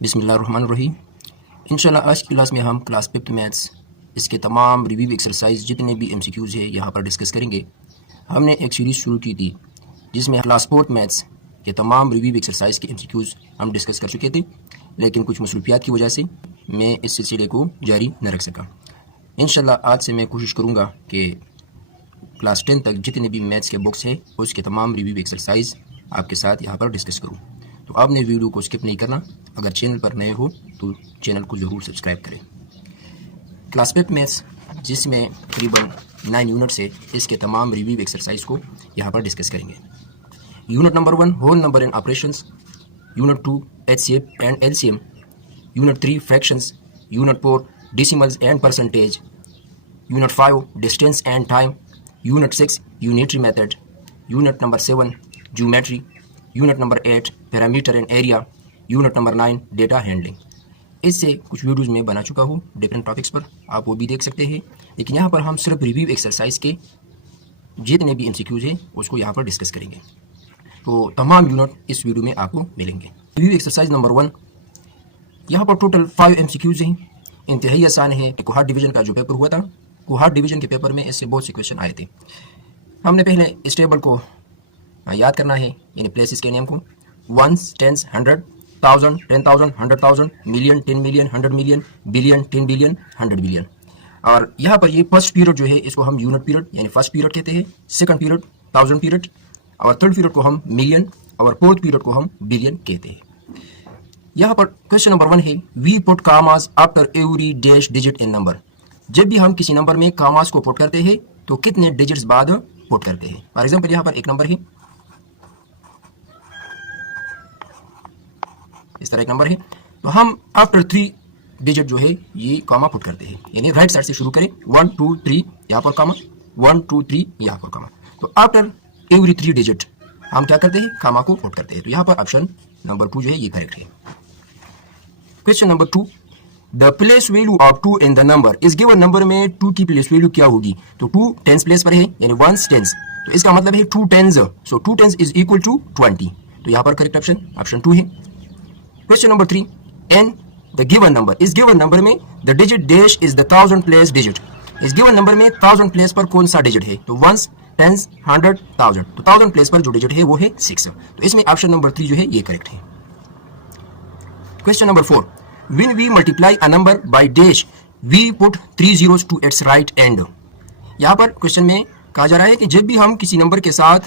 बिस्मिल्लाहिर्रहमानिर्रहीम। इंशाल्लाह आज की क्लास में हम क्लास 5th मैथ्स इसके तमाम रिव्यू एक्सरसाइज जितने भी एमसीक्यूज़ है यहाँ पर डिस्कस करेंगे। हमने एक सीरीज़ शुरू की थी जिसमें क्लास 4th मैथ्स के तमाम रिव्यू एक्सरसाइज के एमसीक्यूज़ हम डिस्कस कर चुके थे, लेकिन कुछ मसरूफियात की वजह से मैं इस सिलसिले को जारी न रख सका। इंशाल्लाह आज से मैं कोशिश करूँगा कि क्लास 10 तक जितने भी मैथ्स के बुक्स हैं उसके तमाम रिव्यू एक्सरसाइज आपके साथ यहाँ पर डिस्कस करूँ। तो आपने वीडियो को स्किप नहीं करना। अगर चैनल पर नए हो तो चैनल को ज़रूर सब्सक्राइब करें। क्लास 5 मैथ्स जिसमें तकरीबन 9 यूनिट्स है, इसके तमाम रिव्यू एक्सरसाइज को यहाँ पर डिस्कस करेंगे। Unit number 1 whole number and operations, unit 2 HCF and LCM, unit 3 fractions, unit 4 decimals and percentage, unit 5 distance and time, unit 6 unitary method, unit number 7 geometry, unit number 8 parameter and area, unit number 9 data handling. इससे कुछ videos में बना चुका हूँ different topics पर, आप वो भी देख सकते हैं। लेकिन यहाँ पर हम सिर्फ रिव्यू एक्सरसाइज के जितने भी एमसीक्यूज़ हैं उसको यहाँ पर डिस्कस करेंगे। तो तमाम यूनिट इस वीडियो में आपको मिलेंगे। रिव्यू एक्सरसाइज नंबर 1, यहाँ पर टोटल 5 एमसीक्यूज़ हैं। इंतहाई आसान है। कोहाट डिवीज़न का जो पेपर हुआ था, कोहाट डिवीज़न के पेपर में इससे बहुत से क्वेश्चन आए थे। हमने पहले इस टेबल को याद करना है, यानी प्लेसेस के नेम को, 1, 10, 100, 1000, 10,000, 100,000, million, 10 million, 100 million, billion, 10 billion, 100 billion. और यहाँ पर ये फर्स्ट पीरियड जो है इसको हम यूनिट पीरियड यानी फर्स्ट पीरियड कहते हैं, सेकंड पीरियड 1000 पीरियड, और थर्ड पीरियड को हम मिलियन, और फोर्थ पीरियड को हम बिलियन कहते हैं। यहाँ पर क्वेश्चन नंबर 1 है, वी पुट कामास after every dash digit in number. जब भी हम किसी नंबर में कामास को पुट करते हैं तो कितने डिजिट्स बाद पुट करते हैं। फॉर एग्जाम्पल यहाँ पर एक नंबर है, इस तरह एक नंबर है, तो हम आफ्टर 3 डिजिट जो है ये कामा पुट करते हैं, यानी राइट साइड से शुरू करें, 1 2 3 यहाँ पर कामा, 1 2 3 यहाँ पर कामा। तो आफ्टर एवरी 3 डिजिट हम क्या करते हैं, कामा को पुट करते हैं। तो यहाँ पर ऑप्शन नंबर 2 जो है ये करेक्ट है। Question number 2, the place value of 2 in the number इस गिवन नंबर में 2 की प्लेस वैल्यू क्या होगी। तो 2 टेंस प्लेस पर है, यानी 1 टेंस, तो इसका मतलब है 2 tens, so 2 tens is equal to 20। तो यहाँ पर करेक्ट ऑप्शन 2 है। Question number 3, in the given number इस गिवन नंबर में the digit dash is the 1000 place digit. इस गिवन नंबर में 1000 प्लेस पर कौन सा डिजिट है। तो 1, 10, 100, 1000, तो 1000 प्लेस पर जो डिजिट है वो है 6। तो इसमें ऑप्शन नंबर 3 जो है ये करेक्ट है। Question number 4, when we multiply a number by dash we put 3 zeros to its right end। यहाँ पर क्वेश्चन में कहा जा रहा है कि जब भी हम किसी नंबर के साथ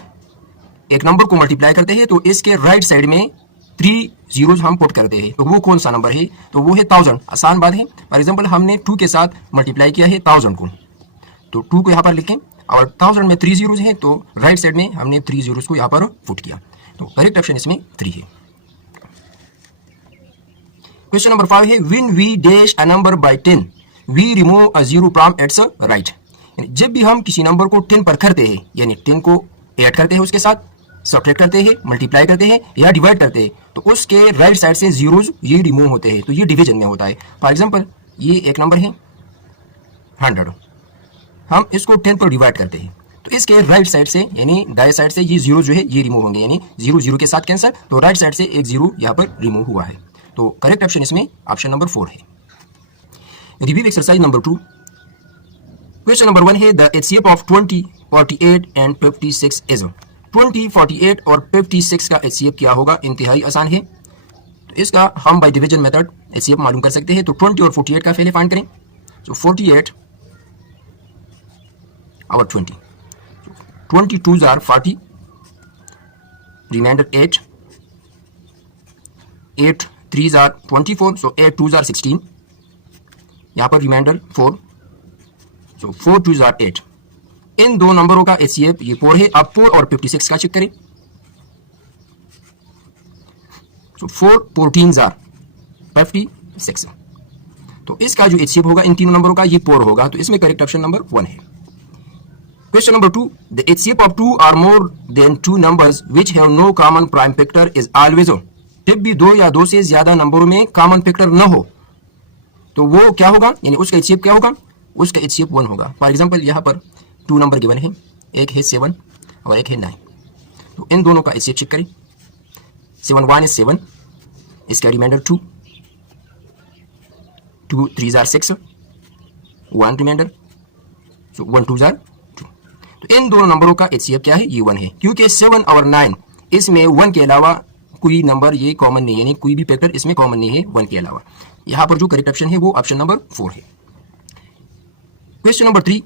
एक नंबर को मल्टीप्लाई करते हैं तो इसके राइट साइड में 3 जीरोज हम पुट करते हैं। तो वो कौन सा नंबर है, तो वो है 1000। आसान बात है। फॉर एग्जांपल हमने 2 के साथ मल्टीप्लाई किया है 1000 को, तो 2 को यहाँ पर लिखें, और 1000 में 3 जीरोज हैं तो राइट साइड में हमने 3 जीरोज को यहाँ पर पुट किया। तो करेक्ट ऑप्शन इसमें 3 है। क्वेश्चन नंबर 5 है, when we dash a number by 10 we remove a zero from its right। जब भी हम किसी नंबर को 10 पर करते हैं, यानी 10 को ऐड करते हैं, उसके साथ सब्ट्रैक्ट करते हैं, मल्टीप्लाई करते हैं या डिवाइड करते हैं, तो उसके राइट साइड से जीरोज ये रिमूव होते हैं। तो ये डिवीजन में होता है। फॉर एग्जांपल ये एक नंबर है 100, हम इसको 10 पर डिवाइड करते हैं, तो इसके राइट साइड से यानी दाएं साइड से ये जीरो जो है ये रिमूव होंगे, यानी 0 0 के साथ कैंसर, तो राइट साइड से एक जीरो यहाँ पर रिमूव हुआ है। तो करेक्ट ऑप्शन इसमें ऑप्शन नंबर 4 है। Review exercise number 2, question number 1 है, the HCF of 20, 48 and 56 is. 20, 48 और 56 का एचसीएफ क्या होगा। इंतहाई आसान है। तो इसका हम बाय डिवीजन मेथड एचसीएफ मालूम कर सकते हैं। तो 20 और 48 का पहले फाइंड करें। तो 48 और 20, 22 are 40, remainder 8, 8 3 are 24, so 8 2 are 16, यहाँ पर रिमाइंडर 4, सो 4 2 आर 8। इन दो नंबरों का एचसीएफ ये 4 है। अब 4 और 56 का चेक करें। सो 4 14 आर 56, तो इसका जो एचसीएफ होगा इन तीनों नंबरों का ये 4 होगा। तो इसमें करेक्ट ऑप्शन नंबर 1 है। Question number 2, the HCF of 2 और more than 2 numbers which have no common prime factor is always one. जब भी 2 या 2 से ज्यादा नंबरों में कॉमन फैक्टर न हो तो वो क्या होगा, यानी उसका एचसीएफ क्या होगा, उसका एचसीएफ 1 होगा। फॉर एग्जांपल यहाँ पर 2 नंबर गिवन है, एक है 7 और एक है 9, तो इन दोनों का एचसीएफ चेक करें। 7 1 is 7, इसका रिमाइंडर 2, 2 3 जार 6, 1 रिमाइंडर, सो 1 2 जार 2। तो इन दोनों नंबरों का HCF क्या है? ये 1 है, क्योंकि 7 और 9 इसमें 1 के अलावा कोई नंबर ये कॉमन नहीं है, यानी कोई भी फैक्टर इसमें कॉमन नहीं है 1 के अलावा। यहाँ पर जो करेक्ट ऑप्शन है वो ऑप्शन नंबर 4 है। Question number 3,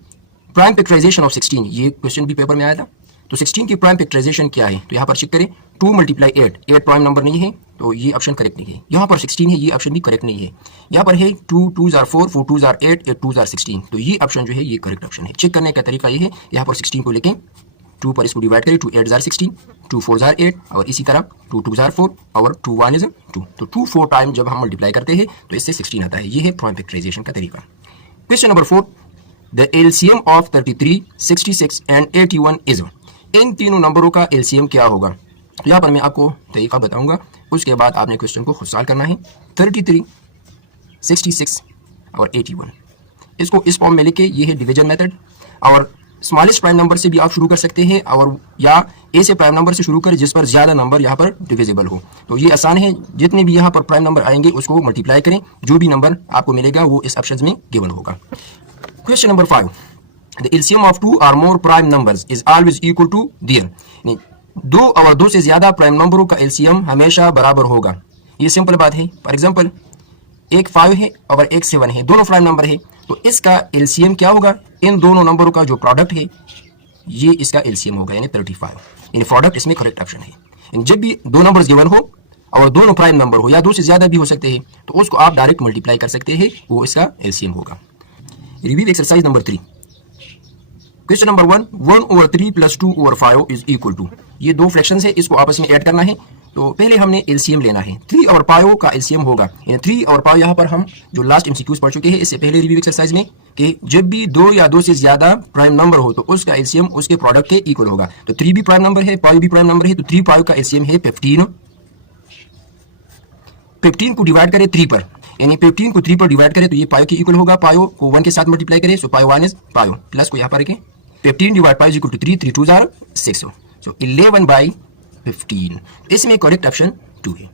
prime factorisation of 16। ये क्वेश्चन भी पेपर में आया था। तो 16 की प्राइम फैक्टराइजेशन क्या है? तो यहाँ पर चेक करें, 2 मल्टीप्लाई 8, 8 प्राइम नंबर नहीं है, तो ये ऑप्शन करेक्ट नहीं है। यहाँ पर 16 है, ये ऑप्शन भी करेक्ट नहीं है। यहाँ पर है 2 2 जार 4, 4 2 जार 8, 8 2 जार 16, तो ये ऑप्शन जो है ये करेक्ट ऑप्शन है। चेक करने का तरीका ये है, यहाँ पर 16 को लेके 2 पर इसको डिवाइड करें, 2 8 जार 16, 2 4 जार 8, और इसी तरह 2 2 जार 4 और 2 1 इज 2। तो 2 4 टाइम जब हम मल्टीप्लाई करते हैं तो इससे 16 आता है। ये है प्राइम फैक्टराइजेशन का तरीका। Question number 4, the LCM of 33, 66 and 81 is. इन तीनों नंबरों का एलसीएम क्या होगा? तो यहाँ पर मैं आपको तरीका बताऊंगा, उसके बाद आपने क्वेश्चन को खुद सॉल्व करना है। 33, 66 और 81, इसको इस फॉर्म में लिखे, ये है डिवीजन मेथड। और स्मॉलेस्ट प्राइम नंबर से भी आप शुरू कर सकते हैं, और या ए से प्राइम नंबर से शुरू करें जिस पर ज़्यादा नंबर यहाँ पर डिविजिबल हो। तो ये आसान है, जितने भी यहाँ पर प्राइम नंबर आएंगे उसको मल्टीप्लाई करें, जो भी नंबर आपको मिलेगा वो इस ऑप्शन में गिवन होगा। Question number 5, the LCM of 2 और more prime numbers is always equal to their. 2 और 2 से ज्यादा प्राइम नंबरों का एलसीएम हमेशा बराबर होगा। ये सिंपल बात है। फॉर एग्जांपल, एक 5 है और एक 7 है, दोनों प्राइम नंबर है, तो इसका एलसीएम क्या होगा? इन दोनों नंबरों का जो प्रोडक्ट है ये इसका एलसीएम होगा, यानी 35। इन प्रोडक्ट इसमें करेक्ट ऑप्शन है। जब भी दो नंबर्स गिवन हो और दोनों प्राइम नंबर हो या 2 से ज्यादा भी हो सकते हैं, तो उसको आप डायरेक्ट मल्टीप्लाई कर सकते हैं, वो इसका एलसीएम होगा। Review exercise number 3, question number 1, 1/3 + 2/5 is equal to. ये दो फ्रैक्शंस है, इसको आपस में ऐड करना है। तो पहले हमने एलसीएम लेना है। 3 और पायो का एलसीएम होगा, यानी 3 और पायो यहाँ पर हम जो लास्ट एमसीक्यूज पढ़ चुके हैं इससे पहले रिव्यू एक्सरसाइज में, कि जब भी 2 या 2 से ज्यादा प्राइम नंबर हो तो उसका एलसीएम उसके प्रोडक्ट के इक्वल होगा। तो 3 भी प्राइम नंबर है, पायो भी प्राइम नंबर है, तो 3 पायो का एलसीएम है 15। 15 को डिवाइड करें 3 पर, यानी 15 को 3 पर डिवाइड करें तो ये पायो के इक्वल होगा। पायो को 1 के साथ मल्टीप्लाई करें, सो पायो 1 इज पायो, प्लस को यहाँ पर रखें, 15 डिवाइड पायो इज इक्वल टू 3, 3 2 जार 6, सो 11/15। इसमें करेक्ट ऑप्शन 2 है।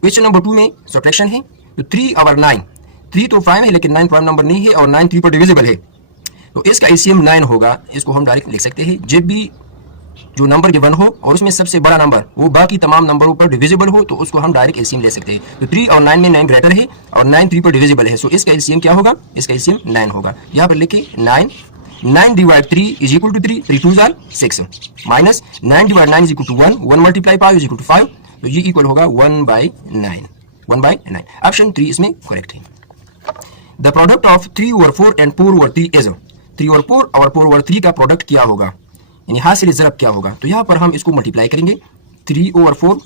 क्वेश्चन नंबर 2 में सब्ट्रैक्शन है, तो 3 और 9, 3 तो प्राइम है लेकिन 9 प्राइम नंबर नहीं है, और 9 3 पर डिविजिबल है, तो इसका एलसीएम 9 होगा। इसको हम डायरेक्ट लिख सकते हैं, जब भी जो नंबर गिवन हो और उसमें सबसे बड़ा नंबर वो बाकी तमाम नंबरों पर डिविजिबल हो, तो उसको हम डायरेक्ट एलसीएम ले सकते हैं। तो 3 और 9 में 9 ग्रेटर है और 9 3 पर डिविजिबल है, सो इसका एलसीएम क्या होगा? इसका एलसीएम 9 होगा। यहाँ पर लिखे 9 डिवाइड 3 इज इक्वल टू 3, 3 2 जार 6, minus 9 divide 9 is equal to 1, 1 multiply पायो इज इक्वल टू 5, तो ये इक्वल होगा 1/9, 1/9। ऑप्शन 3 इसमें करेक्ट है। The product of 3/4 and 4/3 is. 3/4 और 4/3 का प्रोडक्ट क्या होगा, यानी हासिल ज़रब क्या होगा? तो यहाँ पर हम इसको मल्टीप्लाई करेंगे, 3/4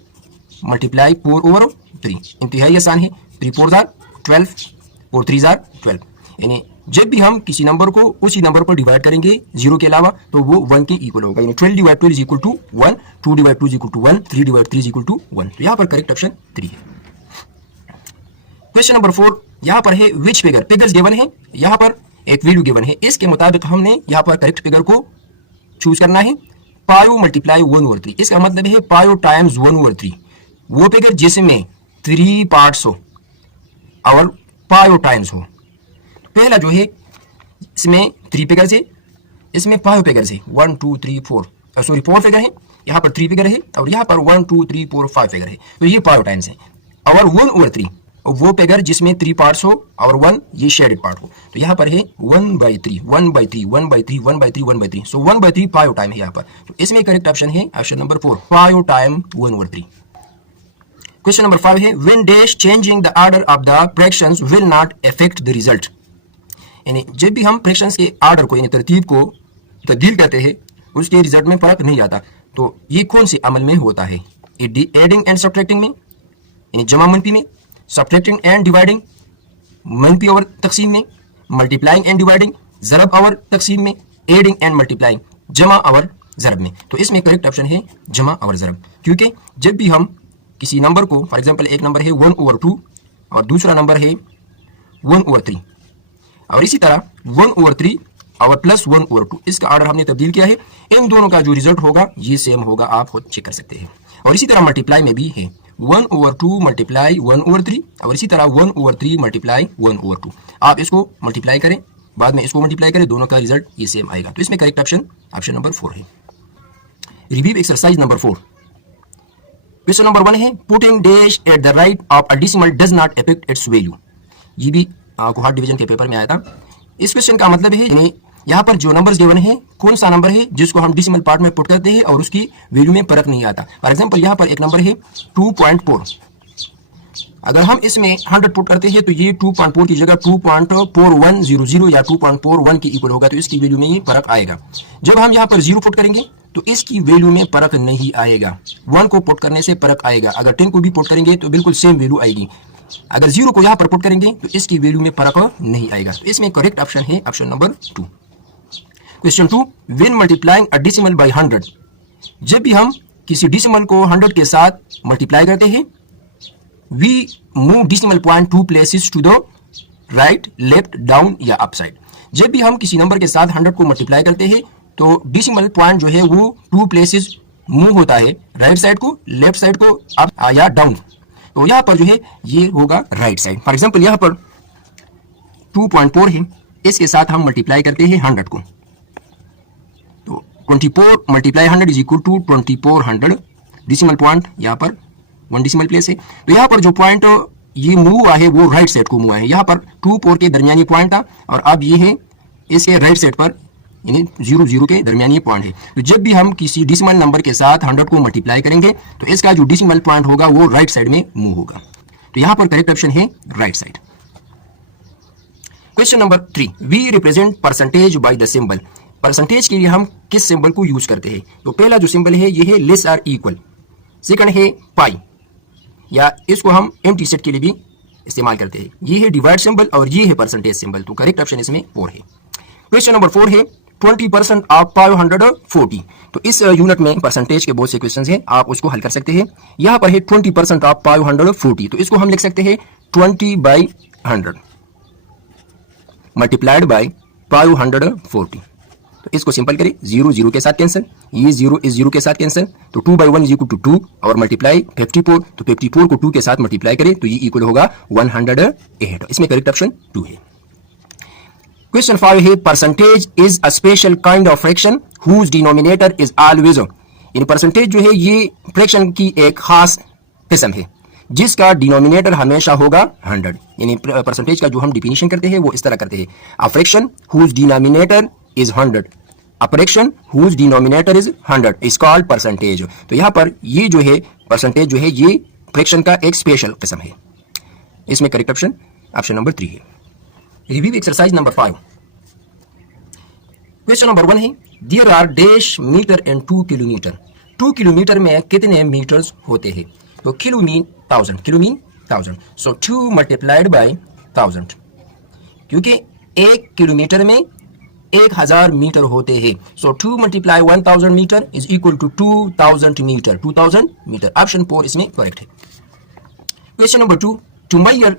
मल्टीप्लाई 4/3, इंतहाई आसान है। 3 4 जार 12 और 3 जार 12, यानी जब भी हम किसी नंबर को उसी नंबर पर डिवाइड करेंगे 0 के अलावा, तो वो 1 के इक्वल होगा, यानी 12 divide 12 is equal to 1, 2 divide 2 is equal to 1, 3 divide 3 is equal to 1। तो यहाँ पर करेक्ट ऑप्शन 3 है। क्वेश्चन नंबर 4, यहाँ पर है विच फिगर, फिगर्स गिवन है, यहाँ पर एक वैल्यू गिवन है, इसके मुताबिक हमने यहाँ पर करेक्ट फिगर को चूज करना है। पायो मल्टीप्लाई 1/3, इसका मतलब है पायो टाइम्स 1/3, वो फिगर जिसमें 3 पार्ट्स हो और पायो टाइम्स हो। पहला जो है इसमें 3 फिगर्स है, इसमें पायो फिगर्स है 1 2 3 4, सॉरी 4 फिगर है, यहाँ पर 3 फिगर है, और यहाँ पर 1 2 3 4 5 फिगर है, तो ये पायो टाइम्स है। और 1/3 वो फिगर जिसमें 3 पार्ट्स हो और 1 ये शेडेड पार्ट हो, तो यहाँ पर है 1/3 1/3 1/3 1/3 1/3, सो 1/3 पायो टाइम है यहाँ पर। तो इसमें करेक्ट ऑप्शन है ऑप्शन नंबर 4, पायो टाइम 1/3। क्वेश्चन नंबर 5 है, when dash changing the order of the fractions will not affect the result. यानी जब भी हम फ्रैक्शंस के ऑर्डर को, यानी तरतीब को तब्दील करते हैं, उसके रिजल्ट में फर्क नहीं आता। तो ये कौन से अमल में होता है? एडिंग एंड सब्ट्रैक्टिंग में, यानी जमा मनफी में, सब्ट्रैक्टिंग एंड डिवाइडिंग मनफी और तकसीम में, मल्टीप्लाइंग एंड डिवाइडिंग ज़रब और तकसीम में, एडिंग एंड मल्टीप्लाइंग जमा और ज़रब में। तो इसमें करेक्ट ऑप्शन है जमा और ज़रब, क्योंकि जब भी हम किसी नंबर को, फॉर एग्जांपल एक नंबर है 1/2 और दूसरा नंबर है 1/3, और इसी तरह 1/3 और प्लस 1/2, इसका ऑर्डर हमने तब्दील किया है, इन दोनों का जो रिजल्ट होगा ये सेम होगा, आप खुद चेक कर सकते हैं। और इसी तरह मल्टीप्लाई में भी है 1/2 मल्टीप्लाई 1/3 और इसी तरह 1/3 मल्टीप्लाई 1/2। आप इसको मल्टीप्लाई करें, बाद में इसको मल्टीप्लाई करें, दोनों का रिजल्ट ये सेम आएगा। तो इसमें करेक्ट ऑप्शन नंबर 4 है। Review exercise number 4। Question number 1 है putting dash at the right of a decimal does not affect it's value. ये भी गुवाहाटी डिवीजन के पेपर में आया था। इस क्वेश्चन का मतलब है यानी यहाँ पर जो नंबर्स गिवन है, कौन सा नंबर है जिसको हम डेसिमल पार्ट में पुट करते हैं और उसकी वैल्यू में फर्क नहीं आता। फॉर एग्जांपल यहाँ पर एक नंबर है 2.4, अगर हम इसमें 100 पुट करते हैं तो ये 2.4 की जगह 2.4100 या 2.41 के इक्वल होगा, तो इसकी वैल्यू में ये फर्क आएगा। जब हम यहाँ पर 0 पुट करेंगे तो इसकी वैल्यू में फर्क नहीं आएगा। 1 को पुट करने से फर्क आएगा, अगर 10 को भी पुट करेंगे तो बिल्कुल सेम वैल्यू आएगी। अगर 0 को यहाँ पर पुट करेंगे तो इसकी वैल्यू में फर्क नहीं आएगा। तो इसमें करेक्ट ऑप्शन है option number 2। Question 2, when multiplying a decimal by 100। जब भी हम किसी डेसिमल को 100 के साथ मल्टीप्लाई करते हैं, we move decimal point 2 places to the right, left, down या अप साइड। जब भी हम किसी नंबर के साथ 100 को मल्टीप्लाई करते हैं तो डेसिमल पॉइंट जो है वो 2 प्लेसेस मूव होता है, राइट साइड को, लेफ्ट साइड को, अप या डाउन। तो यहाँ पर जो है ये होगा राइट साइड। फॉर एग्जांपल यहाँ पर 2.4 है, इसके साथ हम मल्टीप्लाई करते हैं 100 को, तो 24 multiply 100 is equal to 2400। Decimal point यहाँ पर 1 डेसिमल प्लेस है, तो यहाँ पर जो पॉइंट ये मूव हुआ है वो राइट साइड को मूव है। यहाँ पर 2 4 के दरमियानी पॉइंट था और अब ये है इसके राइट साइड पर, यानी 0 0 के दरमियानी पॉइंट है। तो जब भी हम किसी डेसिमल नंबर के साथ 100 को मल्टीप्लाई करेंगे तो इसका जो डेसिमल पॉइंट होगा वो राइट साइड में मूव होगा। तो यहाँ पर करेक्ट ऑप्शन है right side. Question number 3, we represent percentage by the symbol. Percentage के लिए हम किस सिंबल को यूज करते हैं? तो पहला जो सिंबल है ये है लेस और इक्वल, सेकंड है पाई, या इसको हम एम्प्टी सेट के लिए भी इस्तेमाल करते हैं। ये है डिवाइड सिंबल और ये है परसेंटेज सिंबल। तो करेक्ट ऑप्शन इसमें 4 है। क्वेश्चन नंबर 4 है 20% ऑफ 540। तो इस यूनिट में परसेंटेज के बहुत से क्वेश्चंस हैं, आप उसको हल कर सकते हैं। यहाँ पर है 20% ऑफ 540, तो इसको हम लिख सकते हैं 20/100 मल्टीप्लाइड बाय 540। तो इसको सिंपल करें, 0 0 के साथ कैंसिल, ये 0 इस 0 के साथ कैंसिल, तो 2/1 इज इक्वल टू 2 और मल्टीप्लाई 54, तो 54 को 2 के साथ मल्टीप्लाई करें तो ये इक्वल होगा 108। इसमें करेक्ट ऑप्शन 2 है। क्वेश्चन 5 है percentage is a special kind of fraction whose denominator is always. यानी परसेंटेज जो है ये फ्रैक्शन की एक खास किस्म है जिसका डिनोमिनेटर हमेशा होगा 100। यानी परसेंटेज का जो हम डिफिनीशन करते हैं वो इस तरह करते हैं, a fraction whose denominator is 100, a fraction whose denominator is 100 is called percentage. तो यहाँ पर ये जो है परसेंटेज जो है ये फ्रैक्शन का एक स्पेशल किस्म है। इसमें करेक्ट ऑप्शन ऑप्शन नंबर 3 है। Review exercise number 5। Question number 1 है there are dash metre and 2 kilometre. 2 kilometre में कितने मीटर्स होते हैं? तो kilo mean 1000, so 2 multiplied by 1000, क्योंकि 1 किलोमीटर में 1000 मीटर होते हैं, so 2 multiply 1000 metre is equal to 2000 metre. 2000 metre option 4 इसमें करेक्ट है। Question number 2, to measure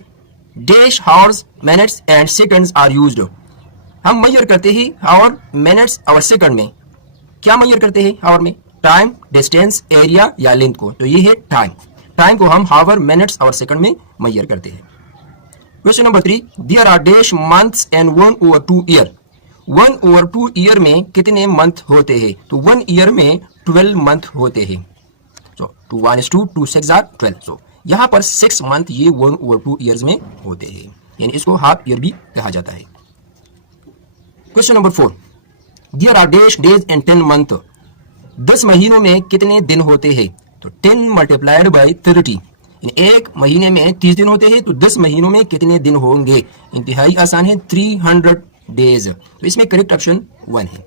dash hours minutes and seconds are used. हम मेजर करते हैं हावर, मिनट्स और सेकंड में। क्या मेजर करते हैं हावर में? टाइम, डिस्टेंस, एरिया या लेंथ को। तो ये है टाइम। टाइम को हम हावर, मिनट्स और सेकंड में मेजर करते हैं। Question number 3, there are dash months and 1/2 year. 1/2 year में कितने मंथ होते हैं? तो 1 ईयर में 12 मंथ होते हैं। So 2 1 is 2, 2 6 are 12। सो यहाँ पर 6 मंथ ये 1/2 ईयर्स में होते हैं, यानी इसको हाफ ईयर भी कहा जाता है। Question number 4, there are dash days and 10 month. 10 महीनों में कितने दिन होते हैं? तो 10 मल्टीप्लाइड बाय 30, एक महीने में 30 दिन होते हैं, तो 10 महीनों में कितने दिन होंगे? इंतहाई आसान है, 300 डेज। तो इसमें करेक्ट ऑप्शन 1 है।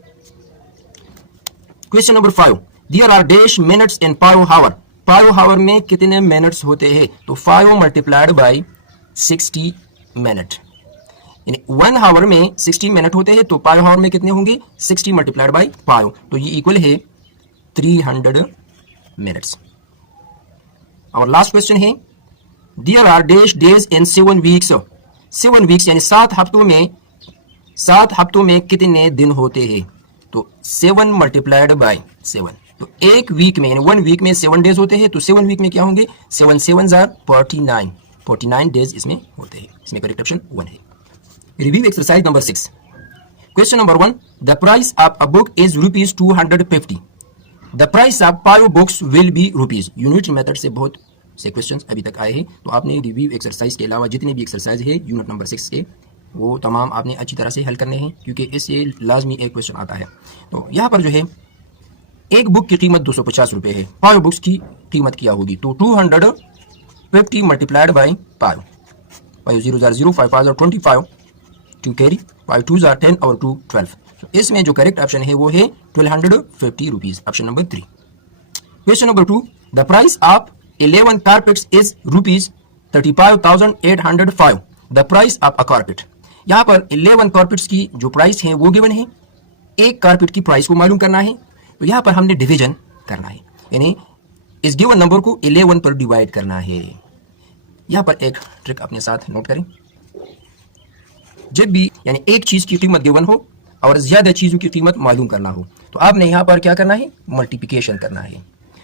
Question number 5, there are dash minutes and 5 hour. 5 hour में कितने मिनट्स होते हैं? तो 5 मल्टीप्लाइड बाय 60 मिनट, यानी 1 हावर में 60 मिनट होते हैं, तो 5 हावर में कितने होंगे? 60 मल्टीप्लाइड बाय 5, तो ये इक्वल है 300 मिनट्स। और लास्ट क्वेश्चन है there are dash days in 7 weeks. 7 weeks यानी 7 हफ्तों में कितने दिन होते हैं? तो 7 मल्टीप्लाइड बाय 7, तो एक वीक में यानी 1 वीक में 7 डेज होते हैं, तो 7 वीक में क्या होंगे, 7 7 आर 49 डेज इसमें होते हैं। इसमें करेक्ट ऑप्शन 1 है। Review exercise number 6। Question number 1, the price of a book is ₹250। The price of 5 books will be rupees. Unit method से बहुत से क्वेश्चंस अभी तक आए हैं, तो आपने रिव्यू एक्सरसाइज के अलावा जितने भी एक्सरसाइज है यूनिट नंबर 6 के, वो तमाम आपने अच्छी तरह से हल करने हैं, क्योंकि इससे लाजमी एक क्वेश्चन आता है। तो यहाँ पर जो है एक बुक की कीमत 250 रुपये है, 5 बुक्स की कीमत क्या होगी, तो 250 मल्टीप्लाइड बाई 5 0 0 5 5 25 टू कैरी 5 2 10 और 2 12। तो इसमें जो करेक्ट ऑप्शन है वो है 1250 rupees, option number 3। Question number 2, the price of 11 carpets is ₹35,805। The price of a carpet. यहाँ पर 11 कारपेट्स की जो प्राइस है वो गिवन है, एक कारपेट की प्राइस को मालूम करना है, तो यहाँ पर हमने डिवीजन करना है, यानी इस गिवन नंबर को 11 पर डिवाइड करना है। यहाँ पर एक ट्रिक अपने साथ नोट करें, जब भी यानी एक चीज की कीमत गिवन हो और ज्यादा चीजों की कीमत मालूम करना हो, तो आपने यहाँ पर क्या करना है, मल्टीप्लिकेशन करना है।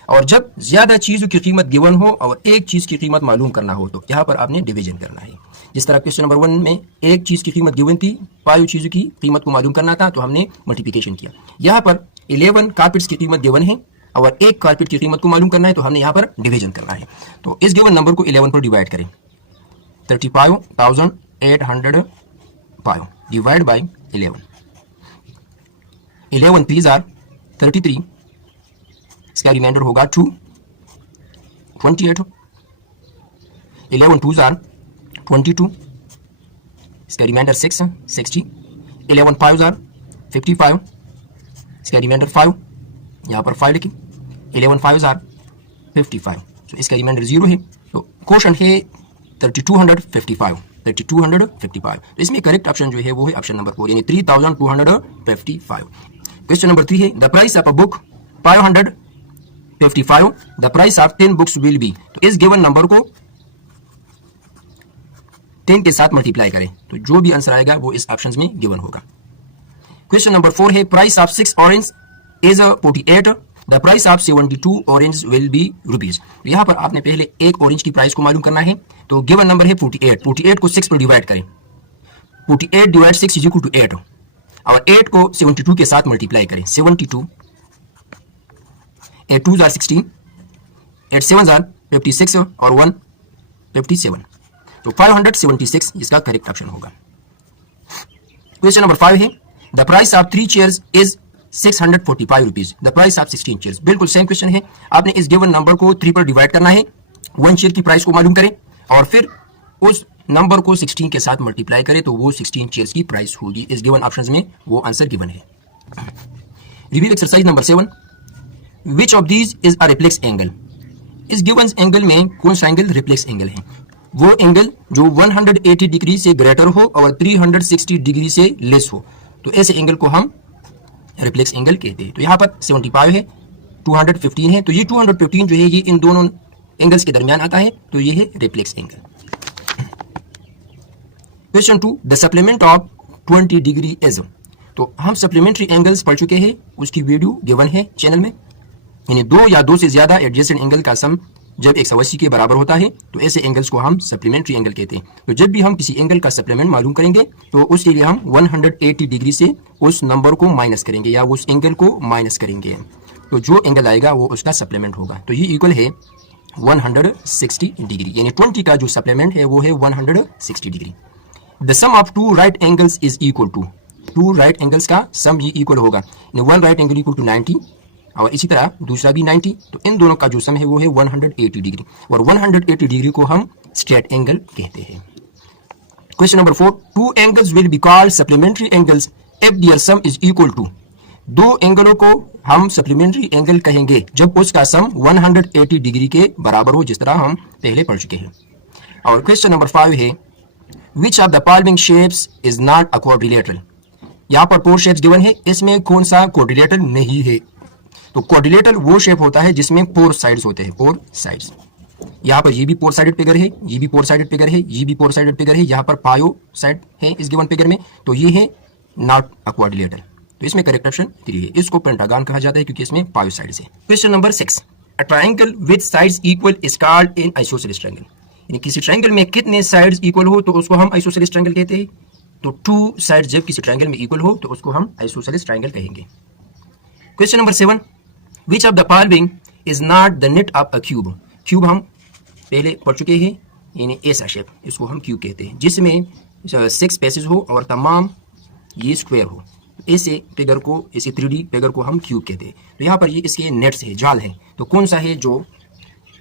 और जब ज्यादा चीजों की कीमत गिवन हो और एक चीज की कीमत मालूम करना हो, तो यहाँ पर आपने डिवीजन करना है। जिस तरह क्वेश्चन नंबर 1 में एक चीज की कीमत गिवन थी, 5 चीजों की कीमत को मालूम करना था, तो हमने मल्टीप्लिकेशन किया। यहाँ पर 11 कारपेट्स की कीमत गिवन है और एक कारपेट की कीमत को मालूम करना है, तो हमने यहाँ पर डिवीजन करना है। तो इस गिवन नंबर को 11 पर डिवाइड करें, 35,805 डिवाइड बाई 11। 11 3 आर 33, इसका रिमाइंडर होगा 2 28। 11 2 आर 22, इसका रिमाइंडर 6 60। 11 5 आर 55, इसका रिमाइंडर 5, यहाँ पर 5 लिखें। 11 5 आर 55, तो इसका रिमाइंडर 0 है, तो क्वेश्चन है 3255। तो इसमें करेक्ट ऑप्शन जो है वो है ऑप्शन नंबर 4, यानी 3255। क्वेश्चन नंबर 3 है, the price of a book 555, the price of 10 books will be. तो इस गिवन नंबर को 10 के साथ मल्टीप्लाई करें, तो जो भी आंसर आएगा वो इस ऑप्शन में गिवन होगा। क्वेश्चन नंबर 4 है, price of 6 orange is 48, the price of 72 orange will be rupees. यहाँ पर आपने पहले एक ऑरेंज की प्राइस को मालूम करना है, तो गिवन नंबर है 48। 48 को 6 पर डिवाइड करें, 48 डिवाइड 6 इज इक्वल टू 8, और 8 को 72 के साथ मल्टीप्लाई करें, 72, 8 2 16, 8 7 56 और 1 57, तो 576 इसका करेक्ट ऑप्शन होगा। क्वेश्चन नंबर 5 है, the price of 3 chairs is 645 rupees, the price of 16 chairs. बिल्कुल सेम क्वेश्चन है, आपने इस गिवन नंबर को 3 पर डिवाइड करना है, 1 चेयर की प्राइस को मालूम करें और फिर उस नंबर को 16 के साथ मल्टीप्लाई करें, तो वो 16 चेयर्स की प्राइस होगी। इस गिवन ऑप्शंस में वो आंसर गिवन है। Review exercise number 7, which of these is a reflex angle. इस गिवन एंगल में कौन सा एंगल रिफ्लेक्स एंगल है, वो एंगल जो 180 डिग्री से ग्रेटर हो और 360 डिग्री से लेस हो, तो ऐसे एंगल को हम रिफ्लेक्स एंगल कहते हैं। तो यहाँ पर 75 है, 215 है, तो ये 215 जो है ये इन दोनों एंगल्स के दरमियान आता है, तो ये है reflex angle. Question 2, the supplement of 20 degree is. तो हम सप्लीमेंट्री एंगल्स पढ़ चुके हैं, उसकी वीडियो गिवन है चैनल में, यानी 2 या 2 से ज्यादा एडजेसेंट एंगल का सम जब 180 के बराबर होता है, तो ऐसे एंगल्स को हम सप्लीमेंट्री एंगल कहते हैं। तो जब भी हम किसी एंगल का सप्लीमेंट मालूम करेंगे, तो उसके लिए हम 180 डिग्री से उस नंबर को माइनस करेंगे या उस एंगल को माइनस करेंगे, तो जो एंगल आएगा वो उसका सप्लीमेंट होगा। तो ये इक्वल है 160 डिग्री, यानी 20 का जो सप्लीमेंट है वो है 160 degree. The sum of 2 right angles is equal to, 2 right angles का सम ये इक्वल होगा, 1 राइट एंगल इक्वल टू 90 और इसी तरह दूसरा भी 90, तो इन दोनों का जो सम है वो है 180 डिग्री, और 180 डिग्री को हम स्ट्रेट एंगल कहते हैं। Question number 4, 2 angles will be called supplementary angles if their sum is equal to. 2 एंगलों को हम सप्लीमेंट्री एंगल कहेंगे जब उसका सम 180 डिग्री के बराबर हो, जिस तरह हम पहले पढ़ चुके हैं। और क्वेश्चन नंबर 5 है, which of the following shapes is not a quadrilateral. यहाँ पर 4 शेप्स गिवन है, इसमें कौन सा क्वाड्रिलेटरल नहीं है। तो क्वाड्रिलेटरल वो शेप होता है जिसमें 4 साइड्स होते हैं, 4 साइड्स। यहाँ पर ये भी 4 साइडेड फिगर है, ये भी 4 साइडेड फिगर है, ये भी 4 साइडेड फिगर है, यहाँ पर 5 साइड है इस गिवन फिगर में, तो ये है नॉट अ क्वाड्रिलेटरल। तो इसमें करेक्ट ऑप्शन 3 है। इसको पेंटागन कहा जाता है क्योंकि इसमें 5 साइड्स है। Question number 6, a triangle with sides equal is called in isosceles triangle. यानी किसी ट्रायंगल में कितने साइड्स इक्वल हो तो उसको हम आइसोसेलेस ट्रायंगल कहते हैं। तो 2 साइड्स जब किसी ट्रायंगल में इक्वल हो तो उसको हम आइसोसेलेस ट्रायंगल कहेंगे। Question number 7, which of the following is not the net of a cube. Cube हम पहले पढ़ चुके हैं, यानी ऐसा शेप, इसको हम क्यूब कहते हैं, जिसमें 6 पेसेज हो और तमाम ये स्क्वायर हो। ऐसे फिगर को, ऐसे 3D फिगर को हम क्यूब कहते हैं। तो यहाँ पर ये इसके नेट्स है, जाल है, तो कौन सा है जो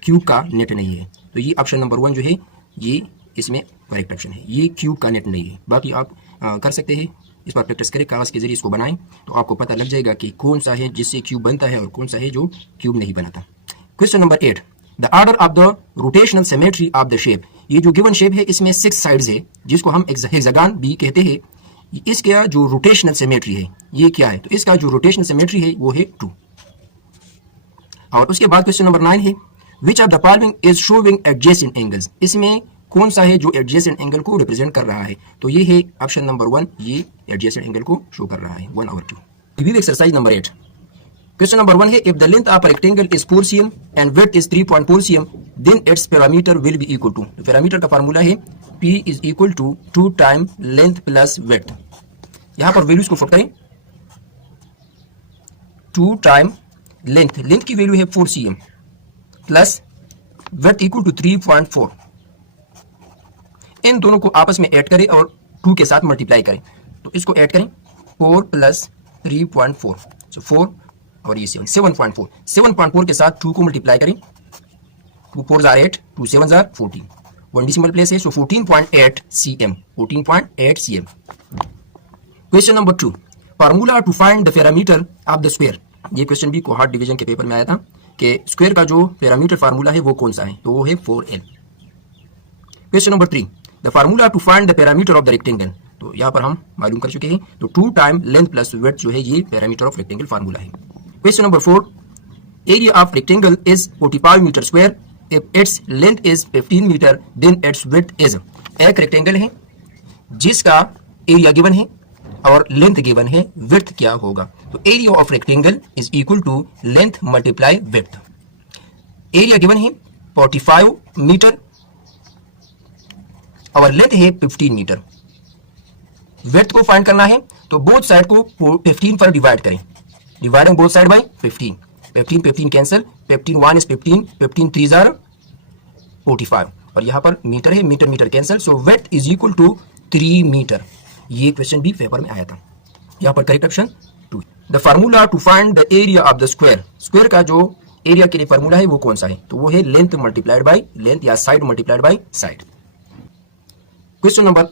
क्यूब का नेट नहीं है? तो ये ऑप्शन नंबर 1 जो है ये इसमें करेक्ट ऑप्शन है, ये क्यूब का नेट नहीं है। बाकी आप कर सकते हैं, इस पर प्रैक्टिस करें, कागज के जरिए इसको बनाएं तो आपको पता लग जाएगा कि कौन सा है जिससे क्यूब बनता है और कौन सा है जो क्यूब नहीं बनाता। Question number 8, the order of the rotational symmetry of the shape. ये जो गिवन शेप है इसमें 6 साइड्स है, जिसको हम हेक्सागन भी कहते हैं। इसका जो रोटेशनल सिमेट्री है ये क्या है? तो इसका जो रोटेशनल सिमेट्री है वो है 2। और उसके बाद क्वेश्चन नंबर 9 है, which of the following is showing adjacent angles. इसमें कौन सा है जो एडजेसेंट एंगल को रिप्रेजेंट कर रहा है? तो ये है ऑप्शन नंबर 1, ये एडजेसेंट एंगल को शो कर रहा है 1 और 2। Review exercise number 8, question number 1 है, if the length of rectangle is 4 cm and width is 3.4 cm then its parameter will be equal to. Parameter का फार्मूला है P is equal to 2 time length plus width. यहां पर values को put करें, 2 time length, length की value है 4 cm plus width equal to 3.4। इन दोनों को आपस में ऐड करें और 2 के साथ मल्टीप्लाई करें। तो इसको ऐड करें, 4 प्लस 3.4, सो 4 और ये 7.4। 7.4 के साथ 2 को मल्टीप्लाई करें, 2 4 जार 8, 2 7 जार 14, 1 डिसिमल प्लेस है, so 14.8 cm, 14.8 cm। Question number 2, formula to find the parameter of the square. ये क्वेश्चन भी कोहार्ट डिवीजन के पेपर में आया था कि स्क्वायर का जो पैरामीटर फार्मूला है वो कौन सा है? तो वो है 4l। Question number 3, the formula to find the parameter of the rectangle. तो यहाँ पर हम मालूम कर चुके हैं, तो 2 टाइम लेंथ प्लस विड्थ जो है ये पैरामीटर ऑफ रेक्टेंगल फार्मूला है। Question number 4, area of rectangle is 45 metre square if its length is 15 metre then its width is. एक रेक्टेंगल है जिसका एरिया गिवन है और लेंथ गिवन है, विड्थ क्या होगा? तो area of rectangle is equal to length multiply width. Area given है 45 मीटर और लेंथ है 15 मीटर। विड्थ को फाइंड करना है तो बोथ साइड को 15 पर डिवाइड करें, dividing both side by 15, 15 cancel, 15 1 is 15, 15 3 जार 45 और यहाँ पर मीटर है, metre metre cancel, so width is equal to 3 metre. ये क्वेश्चन भी पेपर में आया था। यहाँ पर correct option 2। The formula to find the area of the square. Square का जो एरिया के लिए फार्मूला है वो कौन सा है? तो वो है लेंथ मल्टीप्लाइड बाय लेंथ या side multiplied by side. Question number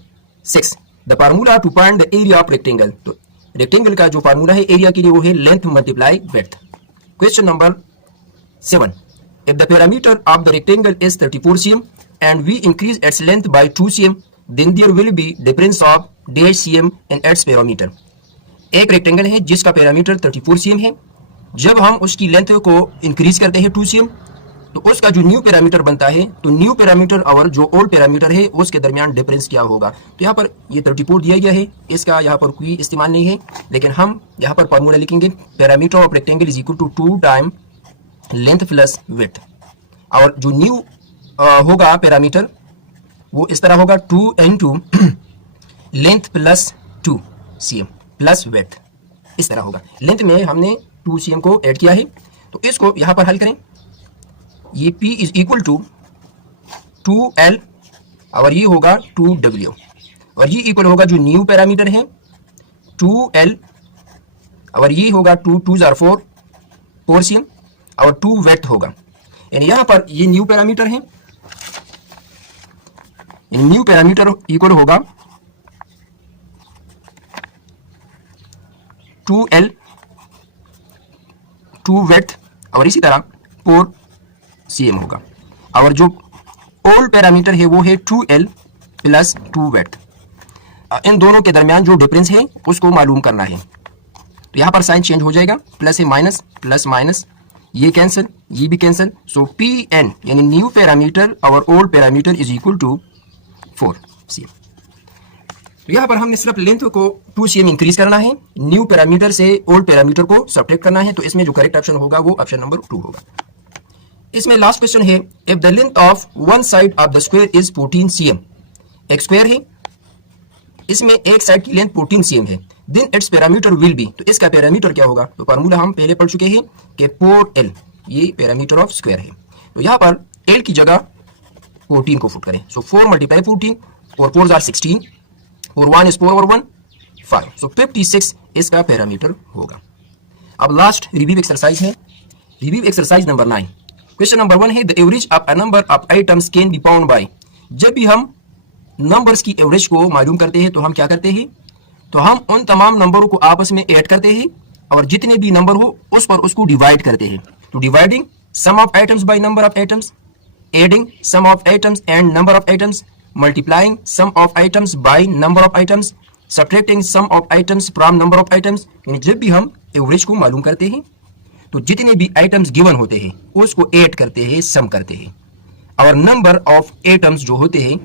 6, the formula to find the area of rectangle. तो रेक्टेंगल का जो फार्मूला है एरिया के लिए वो है length multiply width. Question number 7, if the parameter of the rectangle is 34 cm and we increase its length by 2 cm then there will be difference of -cm in its parameter. एक rectangle है जिसका parameter 34 cm है, जब हम उसकी length को increase करते हैं 2 cm तो उसका जो न्यू पैरामीटर बनता है, तो न्यू पैरामीटर और जो ओल्ड पैरामीटर है उसके दरमियान डिफरेंस क्या होगा? तो यहाँ पर ये 34 दिया गया है, इसका यहाँ पर कोई इस्तेमाल नहीं है, लेकिन हम यहाँ पर फार्मूला लिखेंगे, parameter of rectangle is equal to 2 time length plus width. और जो न्यू होगा पैरामीटर वो इस तरह होगा 2 into length plus 2 cm plus width, इस तरह होगा। लेंथ में हमने 2 cm को ऐड किया है, तो इसको यहाँ पर हल करें, ये P is equal to 2L और ये होगा 2W और ये इक्वल होगा जो न्यू पैरामीटर है 2L और ये होगा 2 2 जार 4 cm और 2 विड्थ होगा। यानी यहाँ पर ये न्यू पैरामीटर है, न्यू पैरामीटर इक्वल होगा 2L 2 विड्थ और इसी तरह 4 cm होगा। और जो ओल्ड पैरामीटर है वो है 2L प्लस 2 विड्थ। इन दोनों के दरमियान जो डिफरेंस है उसको मालूम करना है। तो यहाँ पर साइन चेंज हो जाएगा, प्लस है माइनस, प्लस माइनस, ये कैंसिल, ये भी कैंसिल, सो Pn यानी न्यू पैरामीटर और old parameter is equal to 4 cm। तो यहाँ पर हमने सिर्फ लेंथ को 2 cm इंक्रीज करना है, न्यू पैरामीटर से ओल्ड पैरामीटर को सब्ट्रैक्ट करना है। तो इसमें जो करेक्ट ऑप्शन होगा वो ऑप्शन नंबर 2 होगा। इसमें लास्ट क्वेश्चन है, if the length of one side of the square is 14 cm, एक स्क्वायर है, इसमें एक साइड की लेंथ 14 cm है, then its parameter will be, तो इसका पैरामीटर क्या होगा? तो फार्मूला हम पहले पढ़ चुके हैं कि 4l, ये पैरामीटर ऑफ स्क्वायर है। तो यहाँ पर l की जगह 14 को पुट करें। सो 4 × 14, 4 4 are 16, 4 1 is 4 और 1 5, सो 56 इसका पैरामीटर होगा। अब लास्ट रिव्यू एक्सरसाइज है, review exercise number 9। Question number 1 है, the average of a number of items can be found by. जब भी हम नंबर्स की एवरेज को मालूम करते हैं तो हम क्या करते हैं? तो हम उन तमाम नंबरों को आपस में ऐड करते हैं और जितने भी नंबर हो उस पर उसको डिवाइड करते हैं। तो dividing sum of items by number of items, adding sum of items and number of items, multiplying sum of items by number of items, subtracting sum of items from number of items. यानी जब भी हम average को मालूम करते हैं तो जितने भी आइटम्स गिवन होते हैं उसको ऐड करते हैं, सम करते हैं, और नंबर ऑफ आइटम्स जो होते हैं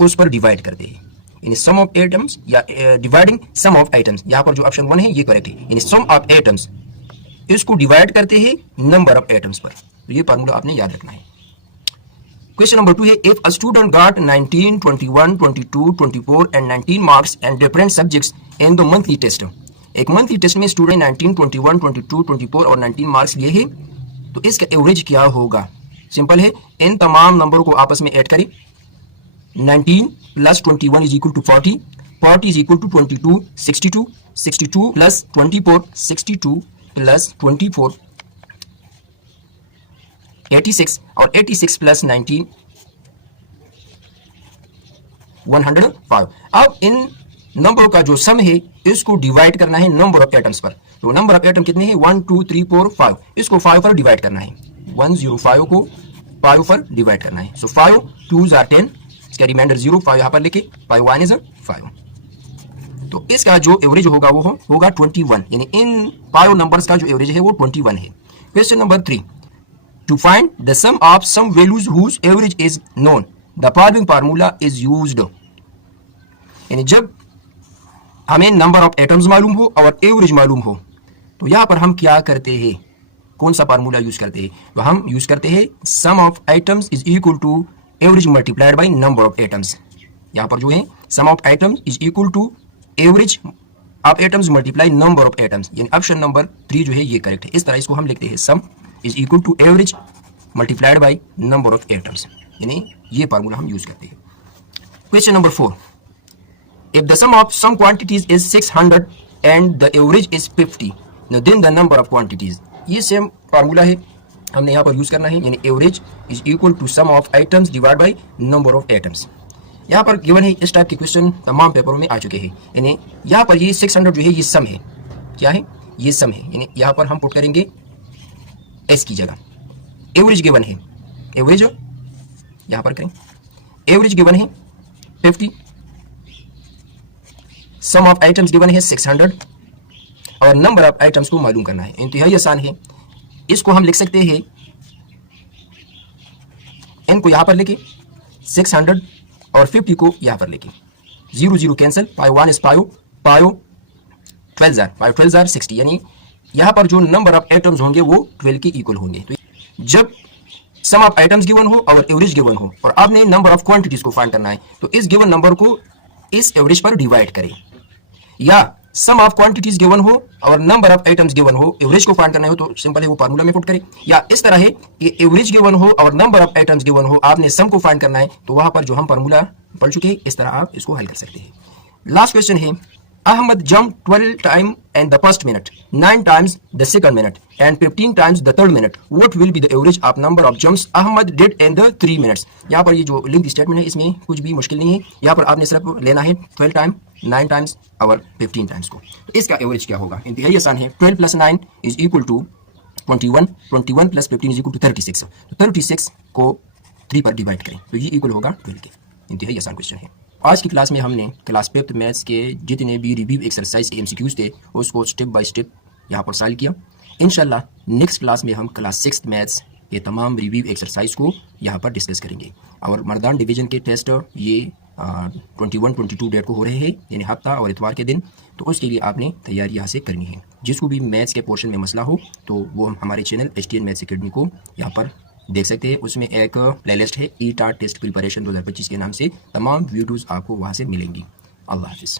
उस पर डिवाइड करते हैं। यानी सम ऑफ आइटम्स या डिवाइडिंग सम ऑफ आइटम्स, यहाँ पर जो ऑप्शन 1 है ये करेक्ट है। यानी सम ऑफ आइटम्स, इसको डिवाइड करते हैं नंबर ऑफ आइटम्स पर। तो ये फार्मूला आपने याद रखना है। क्वेश्चन नंबर 2 है, if a student got 19, 21, 22, 24 and 19 marks and different subjects in the monthly test. एक मंथली टेस्ट में स्टूडेंट 19, 21, 22, 24 और 19 मार्क्स लिए हैं, तो इसका एवरेज क्या होगा? सिंपल है, इन तमाम नंबरों को आपस में ऐड करें। 19 plus 21 is equal to 40, 40 is equal to 22, 62, 62 plus 24, 62 plus 24, 86, और 86 प्लस 19, 105। अब इन नंबरों का जो सम है इसको डिवाइड करना है नंबर ऑफ एटम्स पर। तो नंबर ऑफ एटम कितने हैं? 1 2 3 4 5, इसको 5 पर डिवाइड करना है। 105 को 5 पर डिवाइड करना है। सो 5 2s are 10, इसका रिमाइंडर 0, 5 यहाँ पर लेके 5 1 is 5। तो इसका जो एवरेज होगा वो होगा 21, यानी इन 5 नंबर्स का जो एवरेज है वो 21 है। Question number 3, to find the sum of some values whose average is known, the following formula is used. यानी जब हमें नंबर ऑफ एटम्स मालूम हो और एवरेज मालूम हो तो यहाँ पर हम क्या करते हैं? कौन सा फार्मूला यूज करते हैं? तो हम यूज करते हैं sum of items is equal to average multiplied by number of atoms. यहाँ पर जो है sum of items is equal to average of atoms multiply number of atoms, यानी ऑप्शन नंबर 3 जो है ये करेक्ट है। इस तरह इसको हम लिखते हैं sum is equal to average multiplied by number of atoms, यानी ये फार्मूला हम यूज करते हैं। Question number 4, if the sum of some quantities is 600 and the average is 50, now then the number of quantities। ये same formula है, हमने यहाँ पर यूज करना है, यानी average is equal to sum of items divide by number of atoms. यहाँ पर गिवन है, इस टाइप के क्वेश्चन तमाम पेपरों में आ चुके हैं। यानी यहाँ पर ये 600 जो है ये सम है, क्या है? ये सम है, यानी यहाँ पर हम पुट करेंगे एस की जगह। एवरेज गिवन है, एवरेज यहाँ पर करें, एवरेज गिवन है 50, सम ऑफ आइटम्स गिवन है 600 और नंबर ऑफ आइटम्स को मालूम करना है। इंतहाई आसान है, इसको हम लिख सकते हैं n को यहां पर लेके 600 और 50 को यहां पर लेके 0 0 कैंसिल, 5 1 is 5, 5 12 are 60, यानी यहां पर जो नंबर ऑफ आइटम्स होंगे वो 12 के इक्वल होंगे। तो जब सम ऑफ आइटम्स गिवन हो और एवरेज गिवन हो और आपने नंबर ऑफ क्वांटिटीज को फाइंड करना है तो इस गिवन नंबर को इस एवरेज पर डिवाइड करें, या सम ऑफ क्वांटिटीज गिवन हो और नंबर ऑफ आइटम्स गिवन हो, एवरेज को फाइंड करना हो तो सिंपल है वो फार्मूला में पुट करें, या इस तरह है कि एवरेज गिवन हो और नंबर ऑफ आइटम्स गिवन हो, आपने सम को फाइंड करना है तो वहां पर जो हम फार्मूला पढ़ चुके हैं इस तरह आप इसको हल कर सकते हैं। लास्ट क्वेश्चन है, Ahmad jumped 12 times in the first minute, 9 times the second minute, and 15 times the third minute. What will be the average of number of jumps Ahmad did in the 3 minutes? यहाँ पर ये जो link statement है इसमें कुछ भी मुश्किल नहीं है। यहाँ पर आपने सिर्फ लेना है 12 टाइम, 9 टाइम्स और 15 टाइम्स को। तो इसका एवरेज क्या होगा? इंतहाई आसान है, 12 plus 9 is equal to 21, 21 plus 15 is equal to 36। तो 36 को 3 पर डिवाइड करें तो ये इक्वल होगा 12 के। इंतहाई आसान क्वेश्चन है। आज की क्लास में हमने क्लास 5th मैथ्स के जितने भी रिव्यू एक्सरसाइज के MCQs थे उसको स्टेप बाय स्टेप यहाँ पर सॉल्व किया। इंशाल्लाह नेक्स्ट क्लास में हम क्लास 6th मैथ्स के तमाम रिव्यू एक्सरसाइज को यहाँ पर डिस्कस करेंगे। और मर्दान डिवीज़न के टेस्ट ये 21-22 डेट को हो रहे हैं, यानी हफ्ता और इतवार के दिन। तो उसके लिए आपने तैयारी यहाँ से करनी है। जिसको भी मैथ्स के पोर्शन में मसला हो तो वो हमारे चैनल HTN मैथ्स अकेडमी को यहाँ पर देख सकते हैं। उसमें एक प्लेलिस्ट है ETA टेस्ट प्रिपरेशन 2025 के नाम से, तमाम वीडियोज़ आपको वहाँ से मिलेंगी। अल्लाह हाफिज़।